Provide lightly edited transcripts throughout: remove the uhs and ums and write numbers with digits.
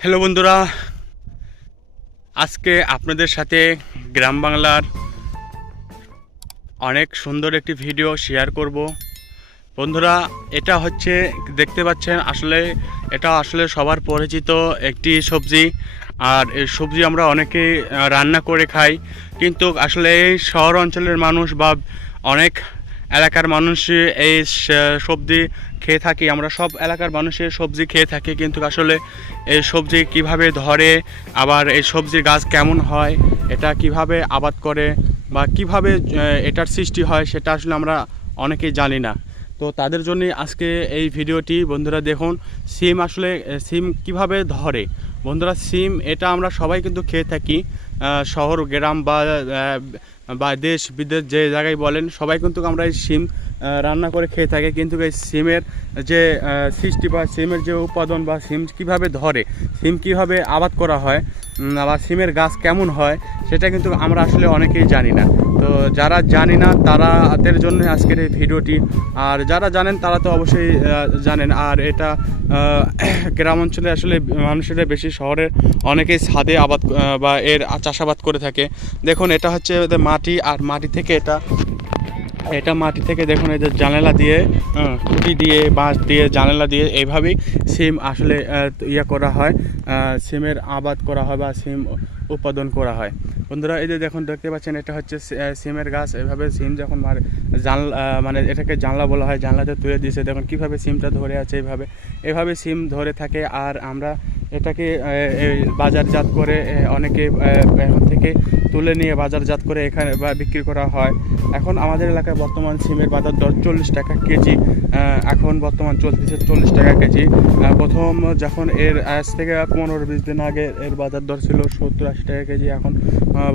Hello বন্ধুরা, আজকে আপনাদের সাথে গ্রাম বাংলার অনেক সুন্দর একটি ভিডিও শেয়ার করব। বন্ধুরা, এটা হচ্ছে দেখতে পাচ্ছেন, এটা আসলে সবার পরিচিত একটি সবজি। আর এই সবজি আমরা অনেকেই রান্না করে খাই, কিন্তু আসলে এই শহর অঞ্চলের মানুষ বা অনেক এলাকার মানুষ এই সবজি খেয়ে থাকি। আমরা সব এলাকার মানুষের সবজি খেয়ে থাকি, কিন্তু আসলে এই সবজি কিভাবে ধরে, আবার এই সবজির গাছ কেমন হয়, এটা কিভাবে আবাদ করে বা কিভাবে এটার সৃষ্টি হয়, সেটা আসলে আমরা অনেকেই জানি না। তো তাদের জন্য আজকে এই ভিডিওটি। বন্ধুরা দেখুন, সিম কিভাবে ধরে। বন্ধুরা, সিম এটা আমরা সবাই কিন্তু খেয়ে থাকি, শহর গ্রাম বা দেশ বিদেশ যে জায়গায় বলেন, সবাই কিন্তু আমরা এই সিম রান্না করে খেয়ে থাকি। কিন্তু এই সিমের যে সৃষ্টি বা সিমের যে উৎপাদন বা সিম কীভাবে ধরে, সিম কীভাবে আবাদ করা হয় বা সিমের গাছ কেমন হয়, সেটা কিন্তু আমরা আসলে অনেকেই জানি না। তো যারা জানি না তাদের জন্য আজকের এই ভিডিওটি। আর যারা জানেন তারা তো অবশ্যই জানেন। আর এটা গ্রাম অঞ্চলে আসলে মানুষেরা বেশি, শহরের অনেকেই ছাদে আবাদ বা এর চাষাবাদ করে থাকে। দেখুন, এটা হচ্ছে মাটি, আর মাটি থেকে এটা মাটি থেকে দেখুন, এই যে জানালা দিয়ে, খুঁটি দিয়ে, বাঁশ দিয়ে, জানালা দিয়ে এইভাবেই সিম আসলে করা হয়, সিমের আবাদ করা হয় বা সিম উৎপাদন করা হয়। বন্ধুরা, এই যে দেখুন, দেখতে পাচ্ছেন, এটা হচ্ছে সিমের গাছ। এভাবে সিম যখন মানে এটাকে জানলা বলা হয়, জানলাতে তুলে দিয়েছে। দেখুন কীভাবে সিমটা ধরে আছে, এভাবে সিম ধরে থাকে। আর আমরা এটাকে বাজারজাত করে অনেকে এখন থেকে তুলে নিয়ে বাজারজাত করে এখানে বা বিক্রি করা হয়। এখন আমাদের এলাকায় বর্তমান সিমের বাজার দর 40 টাকা কেজি। এখন বর্তমান চলতেছে 40 টাকা কেজি। প্রথম যখন আজ থেকে 15-20 দিন আগে এর বাজার দর ছিল 70-80 টাকা কেজি। এখন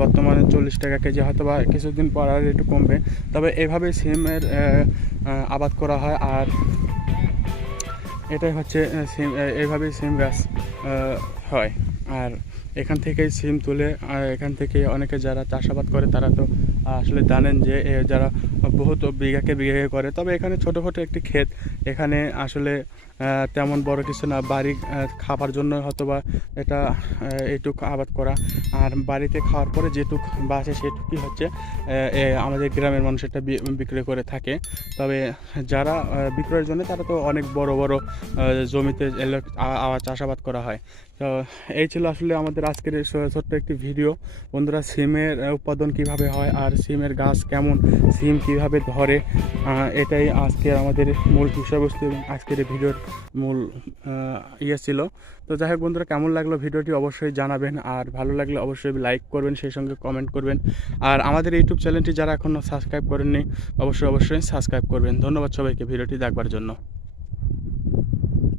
বর্তমানে 40 টাকা কেজি, হয়তো বা কিছুদিন পর আর একটু কমবে। তবে এভাবে সিমের আবাদ করা হয়। আর এটাই হচ্ছে সিম, এইভাবেই সিম গাছ হয়। আর এখান থেকেই সিম তুলে, আর এখান থেকে অনেকে যারা চাষাবাদ করে তারা তো আসলে জানেন যে যারা বহুত বিঘাকে করে। তবে এখানে ছোটোখাটো একটি ক্ষেত, এখানে আসলে তেমন বড় কিছু না, বাড়ি খাবার জন্য হয়তো বা এটা এইটুক আবাদ করা। আর বাড়িতে খাওয়ার পরে যেটুক বাঁচে সেটুকুই হচ্ছে আমাদের গ্রামের মানুষ এটা বিক্রয় করে থাকে। তবে যারা বিক্রয়ের জন্য, তারা তো অনেক বড় বড় জমিতে চাষাবাদ করা হয়। তো এই ছিল আসলে আমাদের আজকের ছোট্ট একটি ভিডিও। বন্ধুরা, সিমের উৎপাদন কিভাবে হয় আর সিমের গাছ কেমন, সিম কিভাবে ধরে, এটাই আজকের আমাদের মূল বিষয়বস্তু এবং আজকের এই ভিডিওর মূল ছিল। তো যাই হোক বন্ধুরা, কেমন লাগলো ভিডিওটি অবশ্যই জানাবেন। আর ভালো লাগলে অবশ্যই লাইক করবেন, সেই সঙ্গে কমেন্ট করবেন। আর আমাদের ইউটিউব চ্যানেলটি যারা এখনও সাবস্ক্রাইব করেননি, অবশ্যই সাবস্ক্রাইব করবেন। ধন্যবাদ সবাইকে ভিডিওটি দেখবার জন্য।